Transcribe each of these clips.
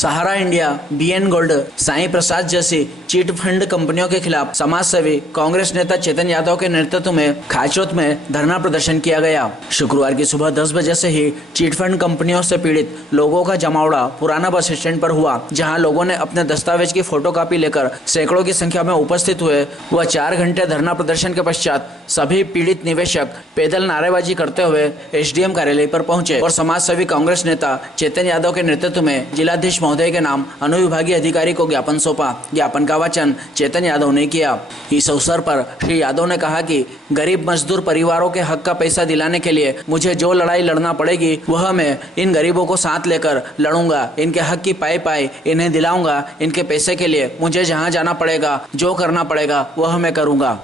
सहारा India, BN gold, Sai प्रसाद जैसी chit fund कंपनियों के खिलाफ समाजसेवी कांग्रेस नेता चेतन यादव के नेतृत्व में खाचरोद में धरना प्रदर्शन किया गया। शुक्रवार की सुबह 10 बजे से ही चिट फंड कंपनियों से पीड़ित लोगों का जमावड़ा पुराना बस स्टैंड पर हुआ, जहां लोगों ने अपने दस्तावेज की फोटोकॉपी लेकर सैकड़ों की संख्या में उपस्थित हुए। वह 4 घंटे धरना प्रदर्शन के पश्चात सभी पीड़ित निवेशक पैदल नारेबाजी करते हुए एसडीएम कार्यालय पर पहुंचे और समाजसेवी कांग्रेस नेता चेतन यादव के नेतृत्व में जिलाधीश महोदय के नाम अनुविभागीय अधिकारी को ज्ञापन सौंपा। ज्ञापन का वाचन चेतन यादव ने किया। इस अवसर पर श्री यादव ने कहा कि गरीब मजदूर परिवारों के हक का पैसा दिलाने के लिए मुझे जो लड़ाई लड़ना पड़ेगी वह मैं इन गरीबों को साथ लेकर लड़ूंगा। इनके हक की पाई इन्हें दिलाऊंगा। इनके पैसे के लिए मुझे जहां जाना पड़ेगा, जो करना पड़ेगा वह मैं करूंगा।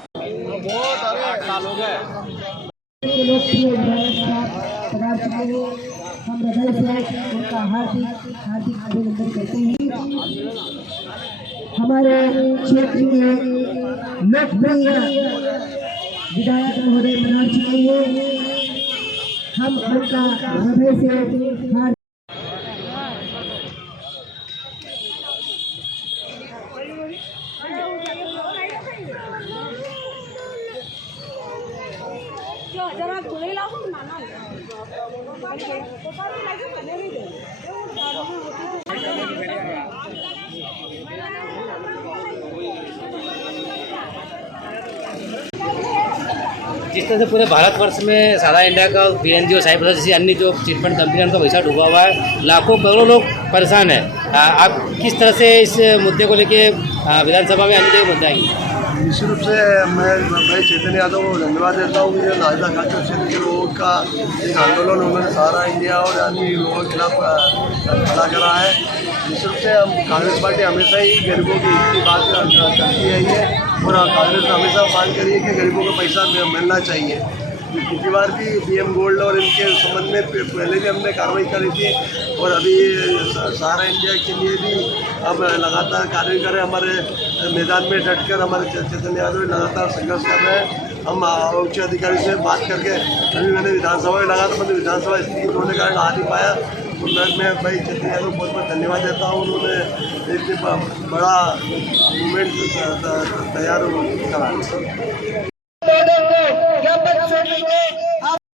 हम हृदय से उनका हार्दिक अभिनंदन करते हैं। हमारे क्षेत्र के लोकप्रिय विधायक महोदय बना चुके हैं। हम उनका हृदय से जरा खुले लाओ ना जिस तरह से पूरे भारतवर्ष में सहारा इंडिया का बीएनजी और साई प्रसाद जैसी अन्य जो चिटफंड कंपनियों का पैसा डूबा हुआ है, लाखों करोड़ों लोग परेशान हैं। आप किस तरह से इस मुद्दे को लेके विधानसभा में अन्य जगह मुद्दा आएंगे? निश्चित रूप से मैं भाई चेतन यादव को धन्यवाद देता हूँ। मुझे नाजदा खाचर क्षेत्र के लोगों का एक आंदोलन उन्होंने सहारा इंडिया और अन्य लोगों के खिलाफ खड़ा करा है। निश्चित रूप से हम कांग्रेस पार्टी हमेशा ही गरीबों की हित की बात करती रही है और कांग्रेस ने हमेशा मांग करी है कि गरीबों को पैसा मिलना चाहिए। पिछली बार भी बीएन गोल्ड और इनके संबंध में पहले भी हमने कार्रवाई करी थी और अभी सहारा इंडिया के लिए भी हम लगातार कार्य कर रहे हैं। हमारे मैदान में डटकर हमारे चेतन यादव लगातार संघर्ष कर रहे हैं। हम उच्च अधिकारी से बात करके अभी मैंने विधानसभा में लगा, तो मैंने विधानसभा स्थगित होने के कारण आ नहीं पाया। तो मैं भाई चेतन यादव को बहुत बहुत धन्यवाद देता हूँ। उन्होंने एक बड़ा मूवमेंट तैयार करा।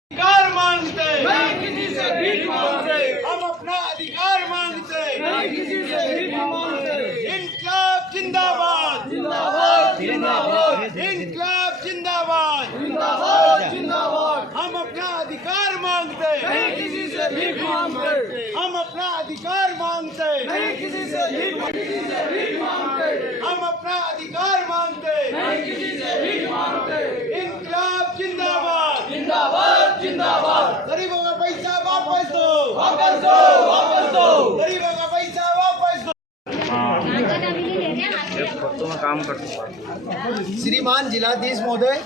अधिकार मांगते, नहीं किसी से भीख मांगते, हम अपना अधिकार मांगते, नहीं किसी से भीख मांगते। इनकलाब जिंदाबाद, जिंदाबाद, जिंदाबाद, इनकलाब जिंदाबाद, जिंदाबाद, जिंदाबाद। हम अपना अधिकार मांगते, नहीं किसी से भीख मांगते, हम अपना अधिकार मांगते, नहीं किसी से भीख मांगते, हम अपना अधिकार मांगते, नहीं किसी से भीख मांगते। इनकलाब जिंदाबाद, जिंदाबाद, जिंदाबाद। गरीबों का पैसा वापस दो, वापस दो, वापस दो। गरीबों का पैसा वापस दो। श्रीमान जिलाधीश महोदय,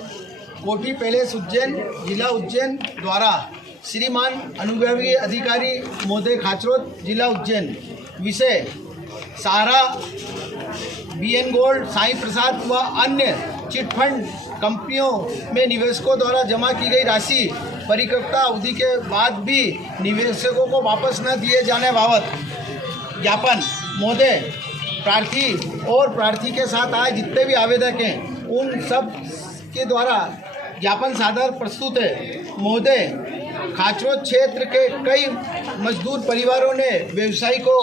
कोठी पैलेस उज्जैन, जिला उज्जैन द्वारा श्रीमान अनुविभागीय अधिकारी महोदय खाचरोद, जिला उज्जैन, विषय सहारा, बीएन गोल्ड, साई प्रसाद व अन्य चिटफंड कंपनियों में निवेशकों द्वारा जमा की गई राशि परिपक्वता अवधि के बाद भी निवेशकों को वापस न दिए जाने बाबत ज्ञापन महोदय प्रार्थी और प्रार्थी के साथ आए जितने भी आवेदक हैं उन सब के द्वारा ज्ञापन सादर प्रस्तुत है। महोदय, खाचरोद क्षेत्र के कई मजदूर परिवारों ने, व्यवसायिकों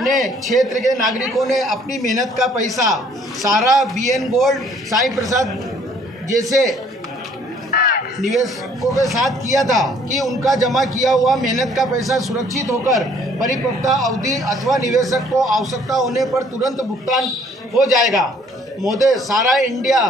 ने, क्षेत्र के नागरिकों ने अपनी मेहनत का पैसा सहारा, बीएन गोल्ड, साई प्रसाद जैसे निवेशकों के साथ किया था कि उनका जमा किया हुआ मेहनत का पैसा सुरक्षित होकर परिपक्वता अवधि अथवा निवेशक को आवश्यकता होने पर तुरंत भुगतान हो जाएगा। महोदय, सहारा इंडिया,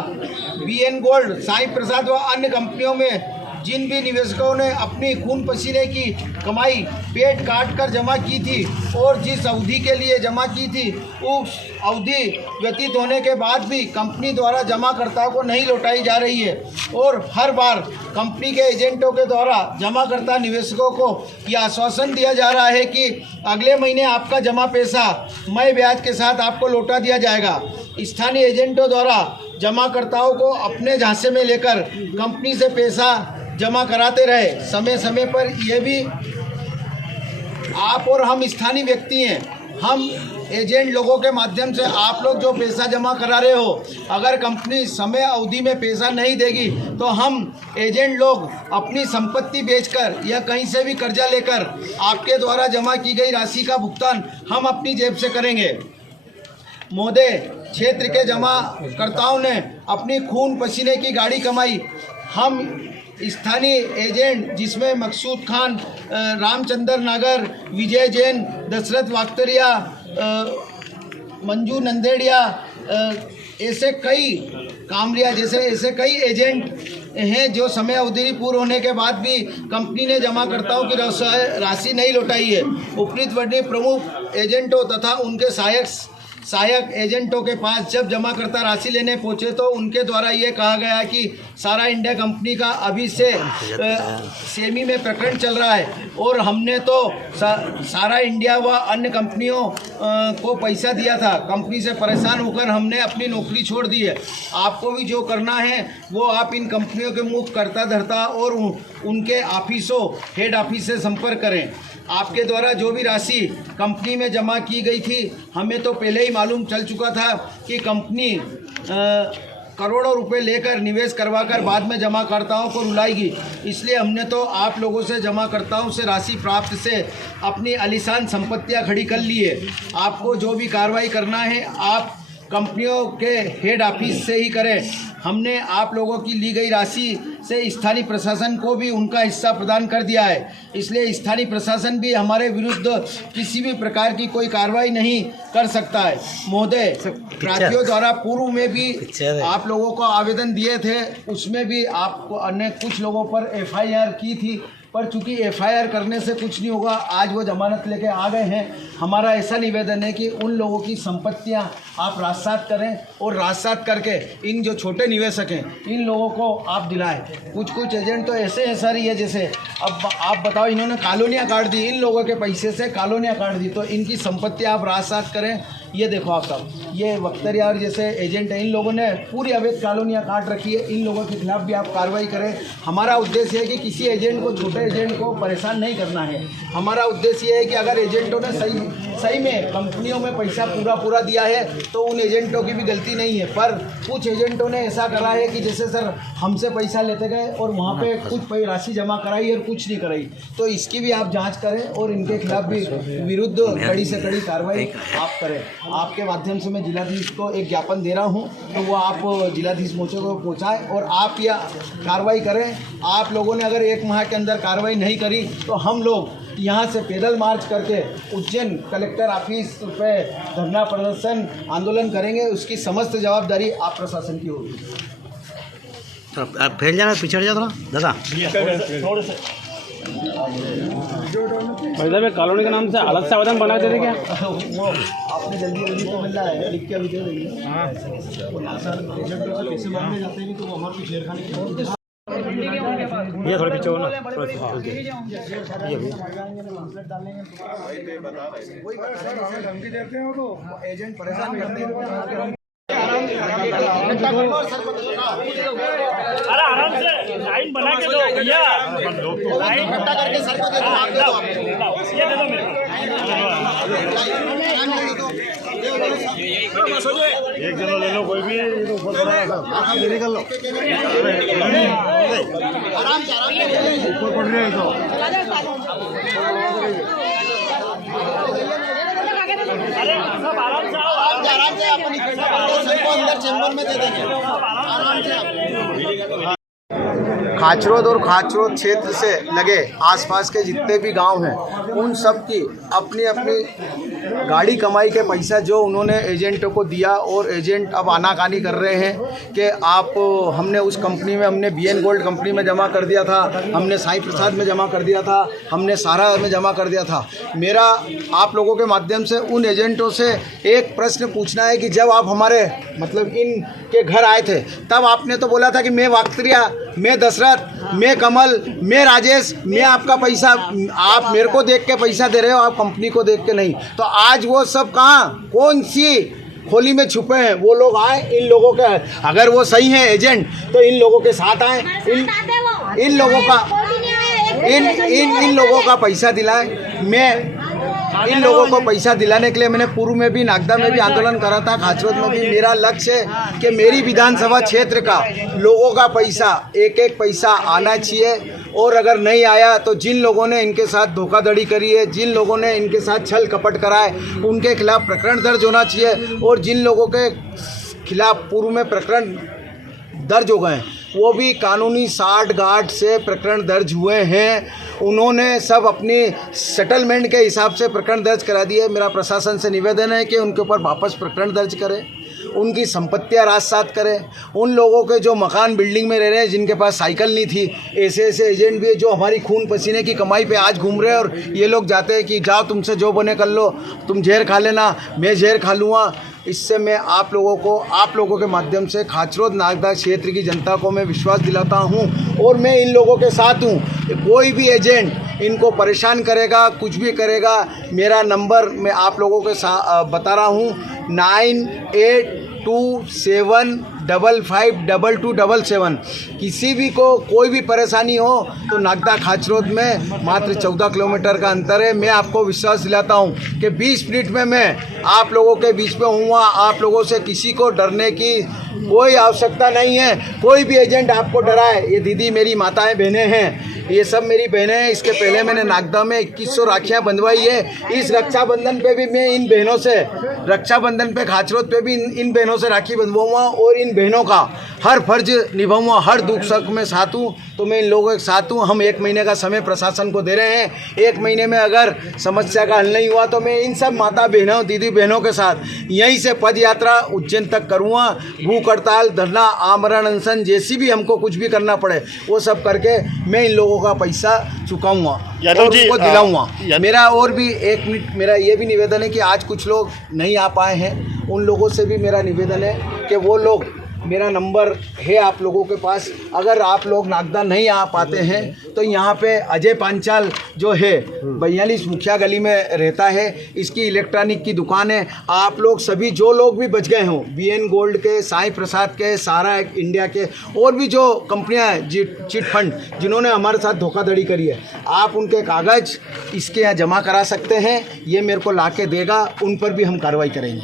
बीएन गोल्ड, साई प्रसाद व अन्य कंपनियों में जिन भी निवेशकों ने अपनी खून पसीने की कमाई पेट काट कर जमा की थी और जिस अवधि के लिए जमा की थी उस अवधि व्यतीत होने के बाद भी कंपनी द्वारा जमाकर्ताओं को नहीं लौटाई जा रही है और हर बार कंपनी के एजेंटों के द्वारा जमाकर्ता निवेशकों को यह आश्वासन दिया जा रहा है कि अगले महीने आपका जमा पैसा मई ब्याज के साथ आपको लौटा दिया जाएगा। स्थानीय एजेंटों द्वारा जमाकर्ताओं को अपने झांसे में लेकर कंपनी से पैसा जमा कराते रहे। समय समय पर यह भी आप और हम स्थानीय व्यक्ति हैं, हम एजेंट लोगों के माध्यम से आप लोग जो पैसा जमा करा रहे हो, अगर कंपनी समय अवधि में पैसा नहीं देगी तो हम एजेंट लोग अपनी संपत्ति बेचकर या कहीं से भी कर्जा लेकर आपके द्वारा जमा की गई राशि का भुगतान हम अपनी जेब से करेंगे। महोदय, क्षेत्र के जमाकर्ताओं ने अपनी खून पसीने की गाड़ी कमाई। हम स्थानीय एजेंट जिसमें मकसूद खान, रामचंद्र नागर, विजय जैन, दशरथ वाक्तरिया, मंजू नंदेड़िया, ऐसे कई कामरिया जैसे ऐसे कई एजेंट हैं जो समय अवधि पूर्ण होने के बाद भी कंपनी ने जमाकर्ताओं की राशि नहीं लौटाई है। उपरीत वर्णित प्रमुख एजेंटों तथा उनके सहायक एजेंटों के पास जब जमाकर्ता राशि लेने पहुंचे तो उनके द्वारा ये कहा गया कि सारा इंडिया कंपनी का अभी से सेमी में प्रकरण चल रहा है और हमने तो सारा इंडिया व अन्य कंपनियों को पैसा दिया था। कंपनी से परेशान होकर हमने अपनी नौकरी छोड़ दी है। आपको भी जो करना है वो आप इन कंपनियों के मुख करता धरता और उनके ऑफिसों हेड ऑफिस से संपर्क करें। आपके द्वारा जो भी राशि कंपनी में जमा की गई थी, हमें तो पहले ही मालूम चल चुका था कि कंपनी करोड़ों रुपए लेकर निवेश करवाकर बाद में जमाकर्ताओं को रुलाएगी। इसलिए हमने तो आप लोगों से जमाकर्ताओं से राशि प्राप्त से अपनी आलीशान संपत्तियां खड़ी कर ली है। आपको जो भी कार्रवाई करना है आप कंपनियों के हेड ऑफिस से ही करें। हमने आप लोगों की ली गई राशि से स्थानीय प्रशासन को भी उनका हिस्सा प्रदान कर दिया है। इसलिए स्थानीय प्रशासन भी हमारे विरुद्ध किसी भी प्रकार की कोई कार्रवाई नहीं कर सकता है। महोदय, प्रार्थियों द्वारा पूर्व में भी आप लोगों को आवेदन दिए थे, उसमें भी आपको अन्य कुछ लोगों पर FIR की थी, पर चूंकि FIR करने से कुछ नहीं होगा, आज वो जमानत लेके आ गए हैं। हमारा ऐसा निवेदन है कि उन लोगों की संपत्तियां आप राजसात करें और राजसात करके इन जो छोटे निवेशक हैं इन लोगों को आप दिलाएं। कुछ एजेंट तो ऐसे हैं सर, ये जैसे अब आप बताओ, इन्होंने कॉलोनियाँ काट दी, इन लोगों के पैसे से कॉलोनियाँ काट दी, तो इनकी संपत्ति आप राजसात करें। ये देखो आप सब, ये वक्तरिया और जैसे एजेंट हैं, इन लोगों ने पूरी अवैध कॉलोनियाँ काट रखी है। इन लोगों के खिलाफ भी आप कार्रवाई करें। हमारा उद्देश्य है कि किसी एजेंट को, छोटे एजेंट को परेशान नहीं करना है। हमारा उद्देश्य ये है कि अगर एजेंटों ने सही में कंपनियों में पैसा पूरा दिया है तो उन एजेंटों की भी गलती नहीं है। पर कुछ एजेंटों ने ऐसा करा है कि जैसे सर हमसे पैसा लेते गए और वहाँ पे कुछ राशि जमा कराई और कुछ नहीं कराई, तो इसकी भी आप जांच करें और इनके खिलाफ भी विरुद्ध कड़ी से कड़ी कार्रवाई आप करें। आपके माध्यम से मैं जिलाधीश को एक ज्ञापन दे रहा हूँ, तो वो आप जिलाधीश मोर्चे को पहुँचाएँ और आप यह कार्रवाई करें। आप लोगों ने अगर 1 माह के अंदर कार्रवाई नहीं करी तो हम लोग यहाँ से पैदल मार्च करके उज्जैन कलेक्टर ऑफिस पे धरना प्रदर्शन आंदोलन करेंगे। उसकी समस्त जवाबदारी आप प्रशासन की होगी। आप फैल जाना, पिछड़ जाओ थोड़ा दादा। में कॉलोनी के नाम से अलग से आवेदन बना देते क्या? वो आपने जल्दी तो मिल रहा है, लिख के अभी दे देंगे। पैसे मांगने जाते हैं तो वो हमारे छेड़खानी की ये थोड़ा पीछे हो ना, धमकी देते हो तो एजेंट परेशान करते हैं। अरे आराम से लाइन बना के दो भैया, लाइन इकट्ठा करके सर को दे दो, आप दे दो, ये दे दो मेरे को। एक जन ले लो, कोई भी निकल लो, आराम से ऊपर पड़ रहा है तो आराम से अपन इकट्ठा करके सर को अंदर चैम्बर में दे देंगे। आराम से खाचरोद और खाचरोद क्षेत्र से लगे आसपास के जितने भी गांव हैं उन सब की अपनी अपनी गाड़ी कमाई के पैसा जो उन्होंने एजेंटों को दिया और एजेंट अब आनाकानी कर रहे हैं कि आप, हमने उस कंपनी में, हमने BN गोल्ड कंपनी में जमा कर दिया था, हमने साई प्रसाद में जमा कर दिया था, हमने सारा में जमा कर दिया था। मेरा आप लोगों के माध्यम से उन एजेंटों से एक प्रश्न पूछना है कि जब आप हमारे मतलब इनके घर आए थे तब आपने तो बोला था कि मैं वाक्तरिया, मैं दशरथ, मैं कमल, मैं राजेश, मैं आपका पैसा, आप मेरे को देख के पैसा दे रहे हो, आप कंपनी को देख के नहीं। तो आज वो सब कहाँ, कौन सी खोली में छुपे हैं? वो लोग आए, इन लोगों के, अगर वो सही हैं एजेंट तो इन लोगों के साथ आए, इन लोगों का इन लोगों का पैसा दिलाए। मैं इन लोगों को पैसा दिलाने के लिए मैंने पूर्व में भी नागदा में भी आंदोलन करा था, खाचरोद में भी। मेरा लक्ष्य है कि मेरी विधानसभा क्षेत्र का लोगों का पैसा एक एक पैसा आना चाहिए, और अगर नहीं आया तो जिन लोगों ने इनके साथ धोखाधड़ी करी है, जिन लोगों ने इनके साथ छल कपट करा है, उनके खिलाफ प्रकरण दर्ज होना चाहिए। और जिन लोगों के खिलाफ पूर्व में प्रकरण दर्ज हो गए हैं वो भी कानूनी साठ गांठ से प्रकरण दर्ज हुए हैं, उन्होंने सब अपनी सेटलमेंट के हिसाब से प्रकरण दर्ज करा दिए। मेरा प्रशासन से निवेदन है कि उनके ऊपर वापस प्रकरण दर्ज करें, उनकी संपत्तियां राजसात करें। उन लोगों के जो मकान बिल्डिंग में रह रहे हैं, जिनके पास साइकिल नहीं थी, ऐसे ऐसे एजेंट भी है जो हमारी खून पसीने की कमाई पे आज घूम रहे हैं, और ये लोग जाते हैं कि जाओ तुमसे जो बने कर लो, तुम जहर खा लेना, मैं जहर खा लूँगा। इससे मैं आप लोगों के माध्यम से खाचरोद नागदा क्षेत्र की जनता को मैं विश्वास दिलाता हूं, और मैं इन लोगों के साथ हूं। कोई भी एजेंट इनको परेशान करेगा, कुछ भी करेगा, मेरा नंबर मैं आप लोगों के साथ बता रहा हूं 9827552277। किसी भी को कोई भी परेशानी हो तो नागदा खाचरोद में मात्र 14 किलोमीटर का अंतर है। मैं आपको विश्वास दिलाता हूं कि 20 मिनट में मैं आप लोगों के बीच में हूँगा। आप लोगों से किसी को डरने की कोई आवश्यकता नहीं है। कोई भी एजेंट आपको डराए, ये दीदी मेरी माताएं बहनें हैं, ये सब मेरी बहनें हैं। इसके पहले मैंने नागदा में 2100 राखियाँ बंधवाई है। इस रक्षाबंधन पे भी मैं इन बहनों से, रक्षाबंधन पे खाचरोद पे भी इन बहनों से राखी बंधवाऊँगा, और इन बहनों का हर फर्ज निभाऊँगा। हर दुख सुख में साथ हूँ, तो मैं इन लोगों के साथ हूँ। हम 1 महीने का समय प्रशासन को दे रहे हैं। 1 महीने में अगर समस्या का हल नहीं हुआ तो मैं इन सब माता बहनों, दीदी बहनों के साथ यहीं से पद यात्रा उज्जैन तक करूँगा। भूख हड़ताल, धरना, आमरण अनशन, जैसी भी हमको कुछ भी करना पड़े वो सब करके मैं इन लोगों का पैसा चुकाऊंगा और उनको दिलाऊंगा। मेरा और भी 1 मिनट, मेरा ये भी निवेदन है कि आज कुछ लोग नहीं आ पाए हैं, उन लोगों से भी मेरा निवेदन है कि वो लोग, मेरा नंबर है आप लोगों के पास, अगर आप लोग नागदा नहीं आ पाते हैं तो यहाँ पे अजय पांचाल जो है 42 मुखिया गली में रहता है, इसकी इलेक्ट्रॉनिक की दुकान है। आप लोग सभी जो लोग भी बच गए हों, BN गोल्ड के, साईं प्रसाद के, सारा इंडिया के, और भी जो कंपनियाँ हैं चिट फंड जिन्होंने हमारे साथ धोखाधड़ी करी है, आप उनके कागज़ इसके यहाँ जमा करा सकते हैं। ये मेरे को ला के देगा, उन पर भी हम कार्रवाई करेंगे।